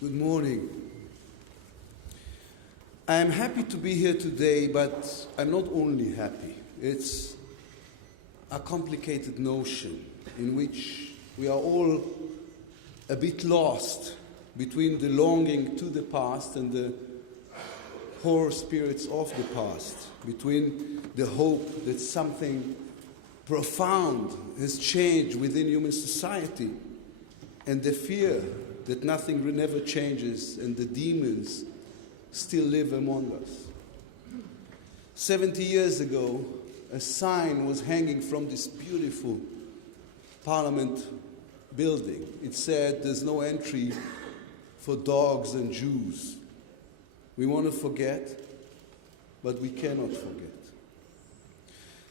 Good morning. I am happy to be here today, but I'm not only happy. It's a complicated notion in which we are all a bit lost between the longing to the past and the horror spirits of the past, between the hope that something profound has changed within human society and the fear that nothing never changes and the demons still live among us. 70 years ago, a sign was hanging from this beautiful parliament building. It said, "There's no entry for dogs and Jews." We want to forget, but we cannot forget.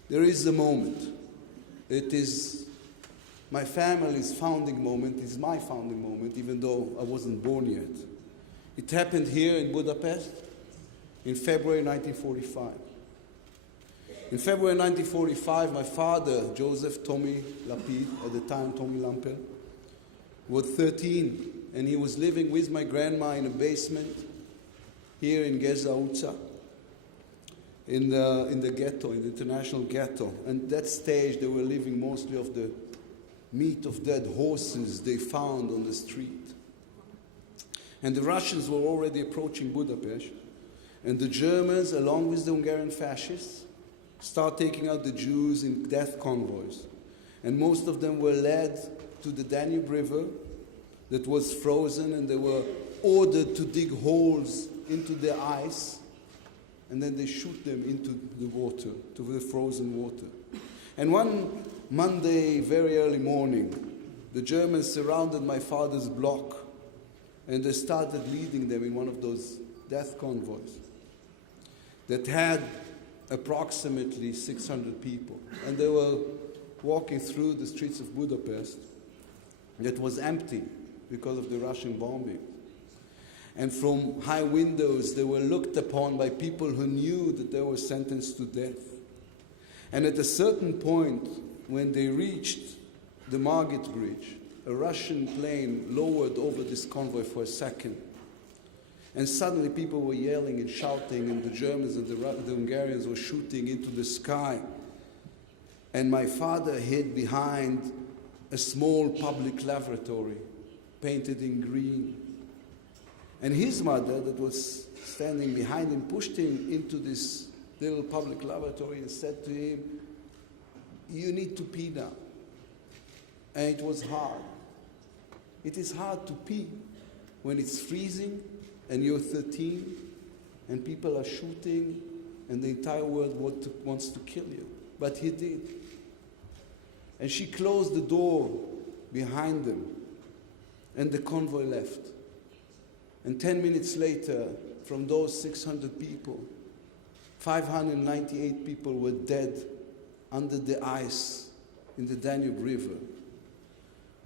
There is a moment. It is my family's founding moment. It's my founding moment, even though I wasn't born yet. It happened here in Budapest in February 1945. In February 1945, my father, Joseph Tommy Lapid, at the time Tommy Lampel, was 13, and he was living with my grandma in a basement here in Geza Utsa, in the ghetto, in the international ghetto. And at that stage, they were living mostly of the meat of dead horses they found on the street. And the Russians were already approaching Budapest, and the Germans, along with the Hungarian fascists, start taking out the Jews in death convoys. And most of them were led to the Danube River that was frozen, and they were ordered to dig holes into the ice, and then they shoot them into the water, to the frozen water. And one Monday, very early morning, the Germans surrounded my father's block, and they started leading them in one of those death convoys that had approximately 600 people. And they were walking through the streets of Budapest that was empty because of the Russian bombing. And from high windows, they were looked upon by people who knew that they were sentenced to death. And at a certain point, when they reached the Margit Bridge, a Russian plane lowered over this convoy for a second. And suddenly people were yelling and shouting, and the Germans and the Hungarians were shooting into the sky. And my father hid behind a small public lavatory, painted in green. And his mother, that was standing behind him, pushed him into this little public lavatory and said to him, "You need to pee now." And it was hard. It is hard to pee when it's freezing and you're 13 and people are shooting and the entire world wants to kill you. But he did. And she closed the door behind them, and the convoy left. And 10 minutes later, from those 600 people, 598 people were dead under the ice in the Danube River.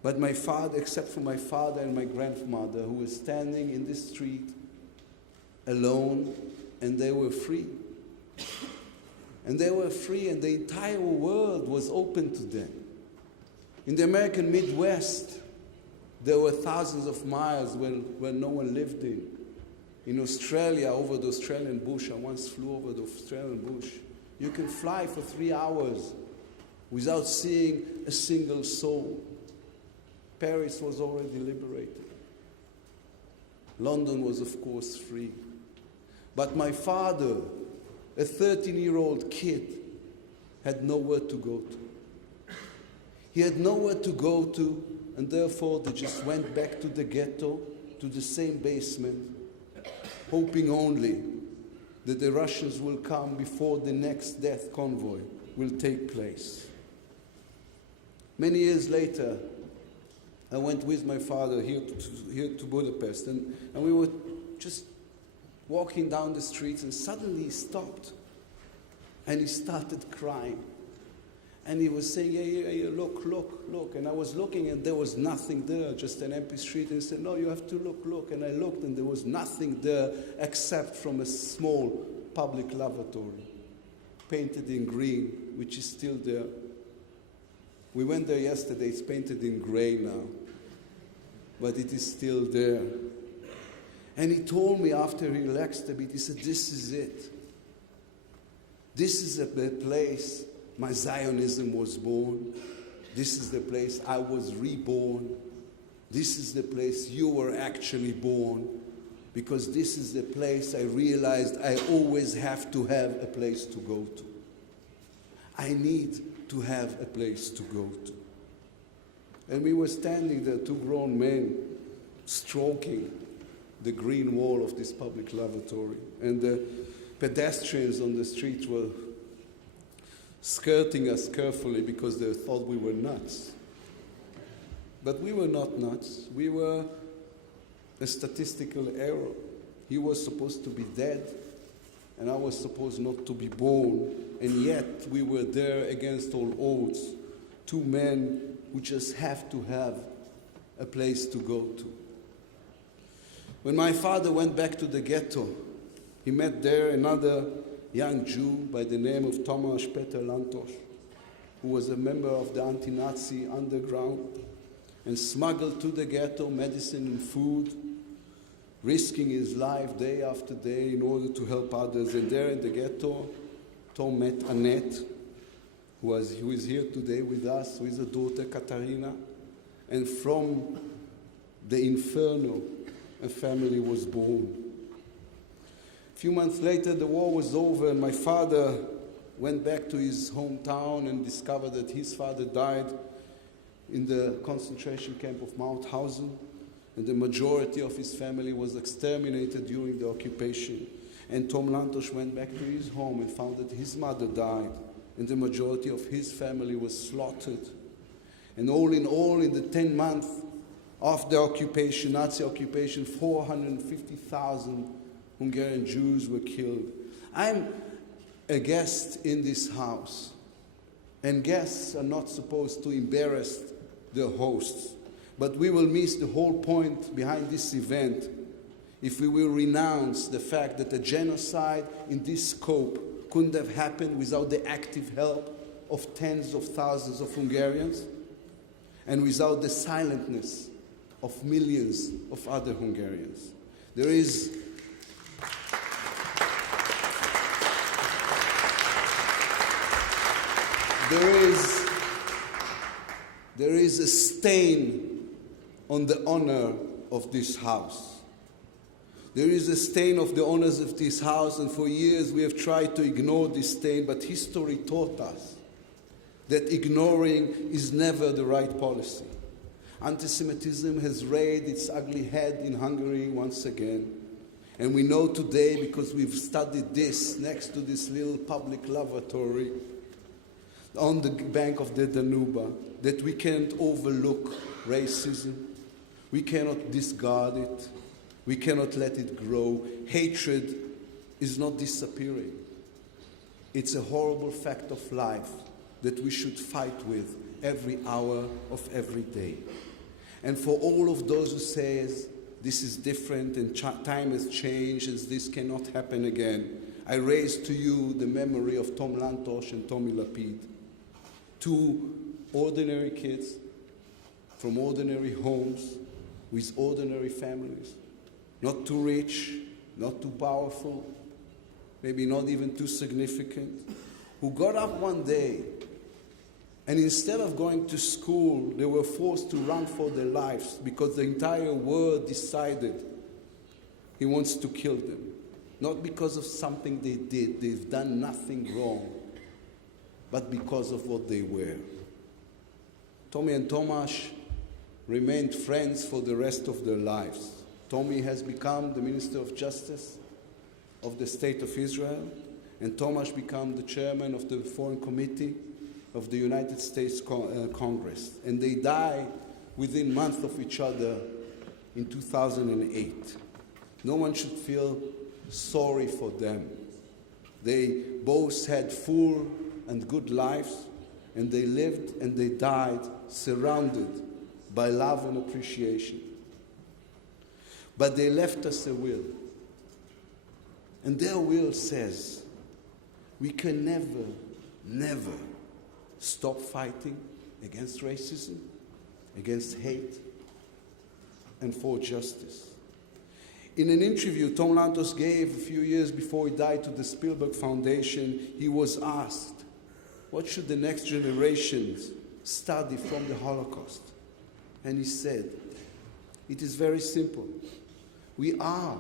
But my father, except for my father and my grandmother, who were standing in the street alone, and they were free. And they were free, and the entire world was open to them. In the American Midwest, there were thousands of miles where no one lived in. In Australia, over the Australian bush, I once flew over the Australian bush. You can fly for 3 hours without seeing a single soul. Paris was already liberated. London was, of course, free. But my father, a 13-year-old kid, had nowhere to go to. He had nowhere to go to, and therefore they just went back to the ghetto, to the same basement, hoping only that the Russians will come before the next death convoy will take place. Many years later, I went with my father here to Budapest, and we were just walking down the streets, and suddenly he stopped, and he started crying. And he was saying, "Yeah, look, look, look." And I was looking, and there was nothing there, just an empty street. And he said, "No, you have to look, look." And I looked, and there was nothing there except from a small public lavatory, painted in green, which is still there. We went there yesterday. It's painted in gray now, but it is still there. And he told me after he relaxed a bit, he said, this is it. This is the place my Zionism was born. This is the place I was reborn. This is the place you were actually born. Because this is the place I realized I always have to have a place to go to. I need to have a place to go to. And we were standing there, two grown men, stroking the green wall of this public lavatory. And the pedestrians on the street were skirting us carefully because they thought we were nuts. But we were not nuts. We were a statistical error. He was supposed to be dead, and I was supposed not to be born. And yet we were there against all odds. Two men who just have to have a place to go to. When my father went back to the ghetto, he met there another young Jew by the name of Tomasz Peter Lantos, who was a member of the anti-Nazi underground and smuggled to the ghetto medicine and food, risking his life day after day in order to help others. And there in the ghetto, Tom met Annette, who is here today with us, who is a daughter, Katarina. And from the inferno, a family was born. A few months later, the war was over, and my father went back to his hometown and discovered that his father died in the concentration camp of Mauthausen, and the majority of his family was exterminated during the occupation. And Tom Lantos went back to his home and found that his mother died, and the majority of his family was slaughtered. And all, in the 10 months of the occupation, Nazi occupation, 450,000 Hungarian Jews were killed. I'm a guest in this house, and guests are not supposed to embarrass the hosts. But we will miss the whole point behind this event if we will renounce the fact that a genocide in this scope couldn't have happened without the active help of tens of thousands of Hungarians and without the silentness of millions of other Hungarians. There is a stain on the honor of this house. There is a stain of the honors of this house, and for years we have tried to ignore this stain, but history taught us that ignoring is never the right policy. Anti-Semitism has reared its ugly head in Hungary once again. And we know today, because we've studied this next to this little public lavatory on the bank of the Danube, that we can't overlook racism. We cannot discard it. We cannot let it grow. Hatred is not disappearing. It's a horrible fact of life that we should fight with every hour of every day. And for all of those who say this is different and time has changed and this cannot happen again, I raise to you the memory of Tom Lantos and Tommy Lapid, two ordinary kids from ordinary homes with ordinary families, not too rich, not too powerful, maybe not even too significant, who got up one day and instead of going to school, they were forced to run for their lives because the entire world decided he wants to kill them. Not because of something they did, they've done nothing wrong, but because of what they were. Tommy and Tomasz remained friends for the rest of their lives. Tommy has become the Minister of Justice of the State of Israel, and Tomasz became the chairman of the Foreign Committee of the United States Congress. And they died within months of each other in 2008. No one should feel sorry for them. They both had full and good lives, and they lived and they died surrounded by love and appreciation. But they left us a will. And their will says we can never, never stop fighting against racism, against hate, and for justice. In an interview Tom Lantos gave a few years before he died to the Spielberg Foundation, he was asked, what should the next generations study from the Holocaust? And he said, it is very simple. We are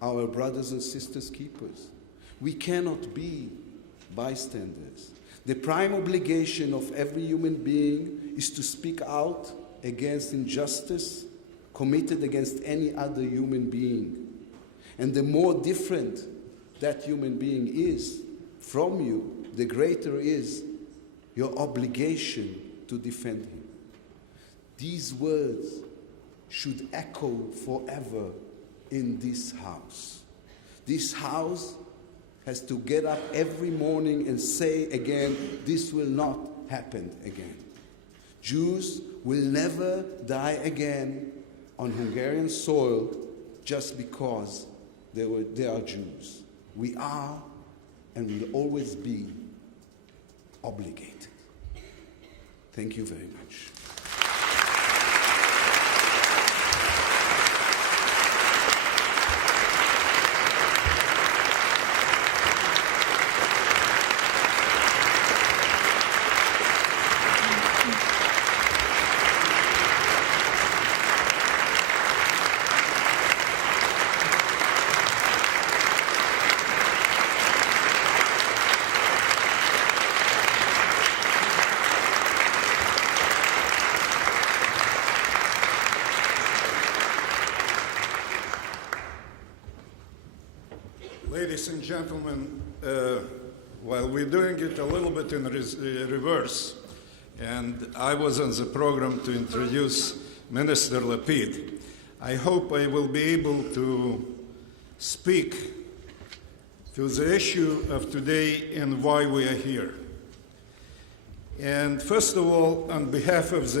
our brothers and sisters' keepers. We cannot be bystanders. The prime obligation of every human being is to speak out against injustice committed against any other human being. And the more different that human being is from you, the greater is your obligation to defend him. These words should echo forever in this house. This house has to get up every morning and say again, this will not happen again. Jews will never die again on Hungarian soil just because they are Jews. We are and will always be obligated. Thank you very much. Ladies and gentlemen, while we're doing it a little bit in reverse, and I was on the program to introduce Minister Lapid, I hope I will be able to speak to the issue of today and why we are here. And first of all, on behalf of the